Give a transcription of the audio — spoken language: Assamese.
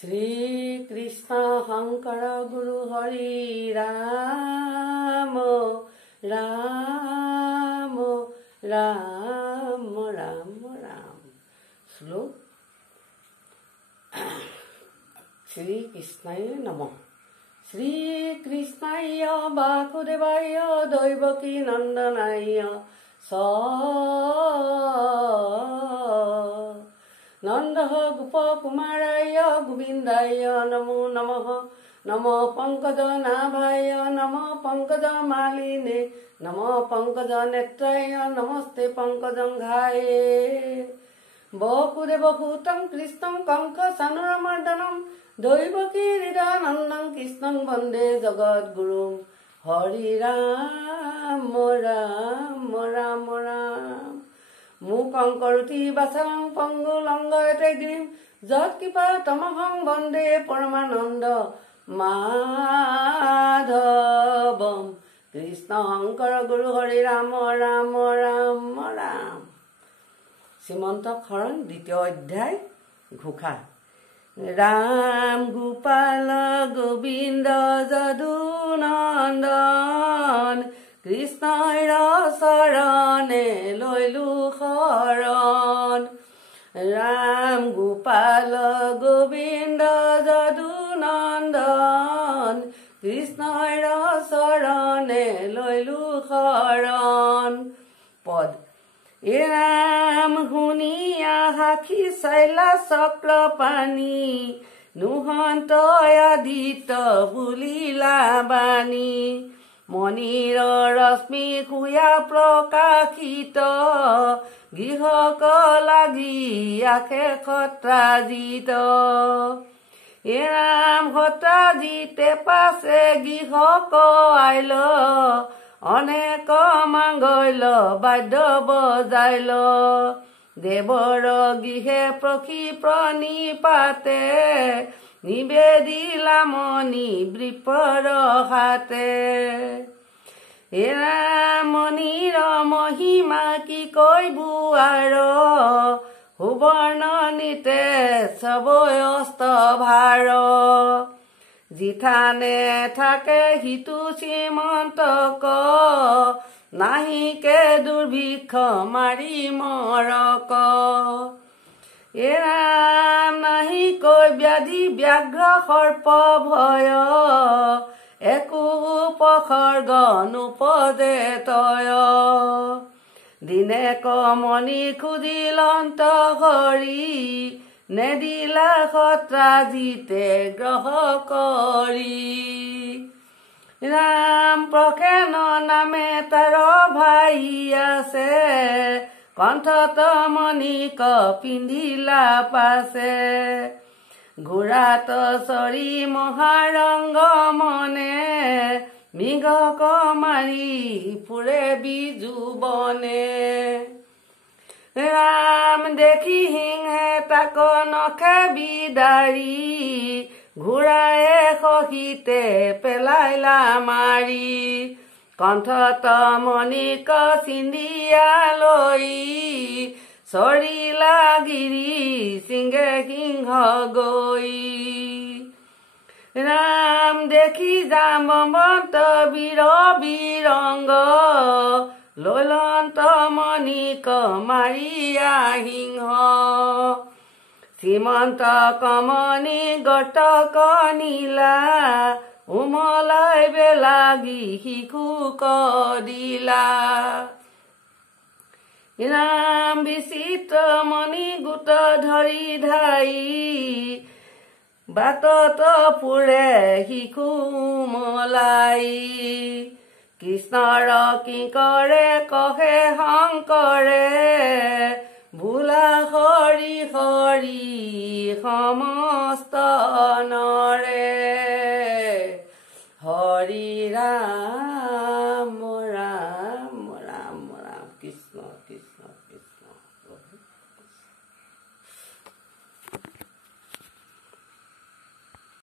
শ্ৰী কৃষ্ণ শঙ্কৰ গুৰু হৰি ৰাম ৰাম ৰাম ৰাম ৰাম। শ্লোক শ্রী কৃষ্ণায় নমঃ। শ্রীকৃষ্ণায় বাসুদেবায় দৈবকী নন্দনায় নন্দ গোপকুমারায় গোবিন্দায় নমো নমঃ। নমো পঙ্কজ নাভায় নমো পঙ্কজ মালিনে নমো পঙ্কজ নেত্রায় নমস্তে পঙ্কজঙ্ঘায়ে। বসুদেবসুতং কৃষ্ণং কংস চানুরমর্দনম দৈবকী হৃদয়ানন্দং কৃষ্ণং বন্দে জগদ্গুৰুম। হৰি ৰাম ৰাম ৰাম ৰাম। মুকং কৰোতি বাচলং পংগু লংঘয়তে গিৰিম যৎকৃপা তমহং বন্দে পৰমানন্দ মাধৱম। কৃষ্ণ শংকৰ গুৰু হৰি ৰাম ৰাম ৰাম ৰাম। শ্ৰীমন্ত শৰণ দ্বিতীয় অধ্যায় ঘোষা। ৰাম গোপাল গোবিন্দ যদু নন্দন কৃষ্ণৰ চৰণে লৈলো শৰণ। ৰাম গোপাল গোবিন্দ যদু নন্দন কৃষ্ণৰ চৰণে লৈলো শৰণ। পদ এ ৰাম শুনিয়া সাক্ষী শৈলা চক্ৰ পানী নুহন্ত আদিত বুলিলা বাণী। মণিৰ ৰশ্মি সুয়া প্ৰকাশিত গৃহক লাগি আশে সত্ৰাজিত। এ ৰাম সত্ৰাজিতে পাছে গৃহক আইল অনেক মাংগল বাদ্য বজাইল। দেৱৰ গৃহে প্ৰসি প্ৰণিপাতে নিবেদিলা মণি বৃপৰ হাতে। হে ৰাম মণিৰ মহিমা কি কৈবো আৰ সুবৰ্ণনিতে চবৈ অস্ত ভাৰ। জিঠানে থাকে সিটো শ্ৰীমন্তক নাহিকে দুৰ্ভিক্ষ মাৰি মৰক। এ ৰাম নাহিকৈ ব্যাধি ব্যাঘ্ৰ সৰ্প ভয় একো উপসৰ্গ নুপদে তয়। দিনে কমনি খুদিলন্ত হৰি নেদিলা সত্ৰাজিতে গ্ৰহ কৰি। ৰাম প্ৰসেন নামে তাৰ ভাই আছে কণ্ঠত মণিক পিন্ধিলা পাছে। ঘোঁৰাত চৰি মহাৰংগ মনে মৃগক মাৰি ফুৰে বিজুবনে। ৰাম দেখি সিংহে তাক নখে বিদাৰি ঘোঁৰায়ে সহিতে পেলাইলা মাৰি। কণ্ঠত মণিক চিন্দিয়া লৈ চৰিলা গিৰি সিংহে সিংহ গৈ। ৰাম দেখি জাম্বৱন্ত বীৰ বীৰংগ লৈলন্ত মণিক মাৰিয়া সিংহ। শ্ৰীমন্ত কমনি গটক নীলা উমলাই বেলাগি শিশুক দিলা। ৰাম বিচিত্ৰ মণি গোট ধৰি ধাই বাটত ফুৰে শিশু উমলাই। কৃষ্ণৰ কিংকৰে কহে শংকৰে ভোলা হৰি হৰি সমস্ত নৰে।